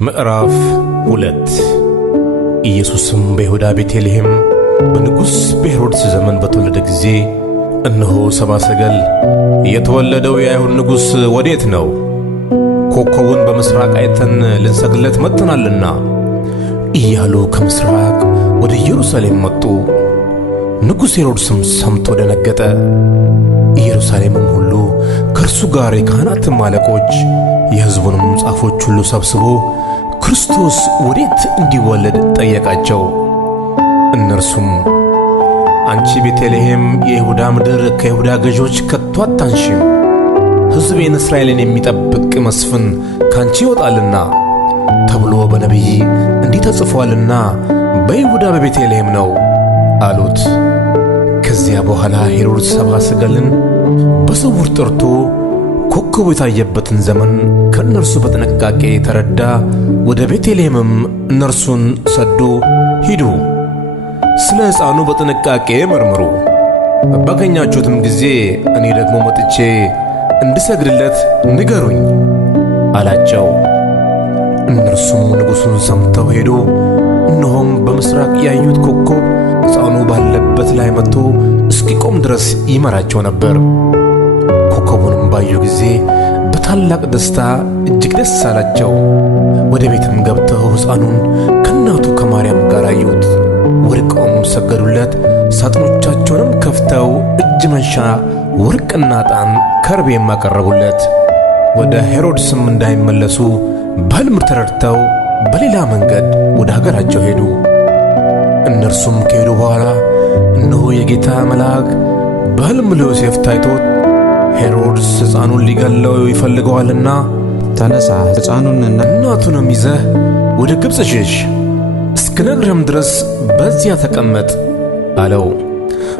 ምዕራፍ 2 ኢየሱስም በይሁዳ ቤተልሔም በንጉሥ በሄሮድስ ዘመን በተወለደ ጊዜ እነሆ ሰብአ ሰገል የተወለደው የአይሁድ ንጉሥ ወዴት ነው? ኮከቡን በምሥራቅ አይተን ልንሰግድለት መጥተናልና እያሉ ከምሥራቅ ወደ ኢየሩሳሌም መጡ። ንጉሥ ሄሮድስም ሰምቶ ደነገጠ። ኢየሩሳሌምም ሁሉ ከእርሱ ጋር የካህናትም አለቆች የሕዝቡንም ጻፎች ሁሉ ሰብስቦ ክርስቶስ ወዴት እንዲወለድ ጠየቃቸው። እነርሱም አንቺ ቤተልሔም የይሁዳ ምድር ከይሁዳ ገዦች ከቶ አታንሺም፣ ሕዝቤን እስራኤልን የሚጠብቅ መስፍን ካንቺ ይወጣልና ተብሎ በነቢይ እንዲህ ተጽፏልና በይሁዳ በቤተልሔም ነው አሉት። ከዚያ በኋላ ሄሮድስ ሰብአ ሰገልን በስውር ጠርቶ ኮከቡ የታየበትን ዘመን ከእነርሱ በጥንቃቄ ተረዳ። ወደ ቤተልሔምም እነርሱን ሰዶ ሂዱ፣ ስለ ሕፃኑ በጥንቃቄ መርምሩ፣ ባገኛችሁትም ጊዜ እኔ ደግሞ መጥቼ እንድሰግድለት ንገሩኝ አላቸው። እነርሱም ንጉሡን ሰምተው ሄዱ። እነሆም በምሥራቅ ያዩት ኮከብ ሕፃኑ ባለበት ላይ መጥቶ እስኪቆም ድረስ ይመራቸው ነበር። ኮከቡንም ባዩ ጊዜ በታላቅ ደስታ እጅግ ደስ አላቸው። ወደ ቤትም ገብተው ሕፃኑን ከእናቱ ከማርያም ጋር አዩት። ወድቀውም ሰገዱለት። ሳጥኖቻቸውንም ከፍተው እጅ መንሻ ወርቅና ዕጣን ከርቤም አቀረቡለት። ወደ ሄሮድስም እንዳይመለሱ በሕልም ተረድተው በሌላ መንገድ ወደ ሀገራቸው ሄዱ። እነርሱም ከሄዱ በኋላ እነሆ የጌታ መልአክ በሕልም ለዮሴፍ ታይቶት ሄሮድስ ሕፃኑን ሊገለው ይፈልገዋልና ተነሣ፣ ሕፃኑንና እናቱንም ይዘህ ወደ ግብፅ ሽሽ፣ እስክነግርህም ድረስ በዚያ ተቀመጥ አለው።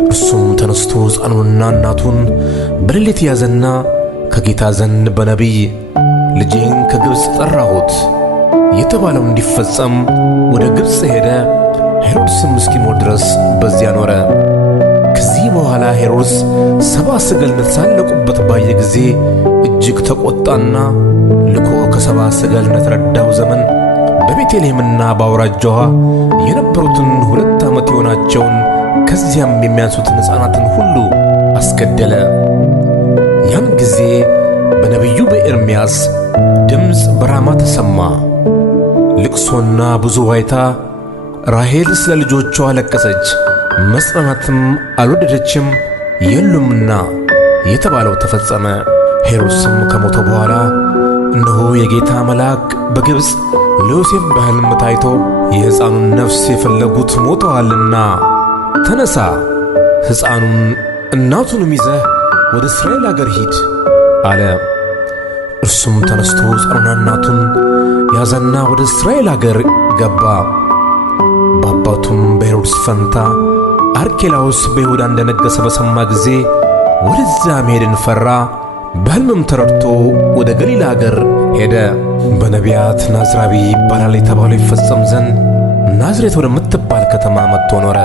እርሱም ተነስቶ ሕፃኑንና እናቱን በሌሊት ያዘና ከጌታ ዘንድ በነቢይ ልጄን ከግብፅ ጠራሁት የተባለው እንዲፈጸም ወደ ግብፅ ሄደ። ሄሮድስም እስኪሞት ድረስ በዚያ ኖረ። ከዚህ በኋላ ሄሮድስ ሰብአ ሰገል እንደተሳለቁበት ባየ ጊዜ እጅግ ተቆጣና ልኮ ከሰብአ ሰገል እንደተረዳው ዘመን በቤተልሔምና በአውራጃዋ የነበሩትን 2 ዓመት የሆናቸውን ከዚያም የሚያንሱትን ሕፃናትን ሁሉ አስገደለ። ያን ጊዜ በነቢዩ በኤርምያስ ድምፅ በራማ ተሰማ፣ ልቅሶና ብዙ ዋይታ። ራሔል ስለ ልጆቿ አለቀሰች፣ መጽናናትም አልወደደችም የሉምና የተባለው ተፈጸመ። ሄሮድስም ከሞተ በኋላ እነሆ የጌታ መልአክ በግብፅ ለዮሴፍ በሕልም ታይቶ የሕፃኑን ነፍስ የፈለጉት ሞተዋልና ተነሣ፣ ሕፃኑን እናቱንም ይዘህ ወደ እስራኤል አገር ሂድ አለ። እርሱም ተነስቶ ሕፃኑንና እናቱን ያዘና ወደ እስራኤል አገር ገባ። በአባቱም በሄሮድስ ፈንታ አርኬላዎስ በይሁዳ እንደነገሠ በሰማ ጊዜ ወደዚያ መሄድን ፈራ። በሕልምም ተረድቶ ወደ ገሊላ አገር ሄደ። በነቢያት ናዝራዊ ይባላል የተባለው ይፈጸም ዘንድ ናዝሬት ወደምትባል ከተማ መጥቶ ኖረ።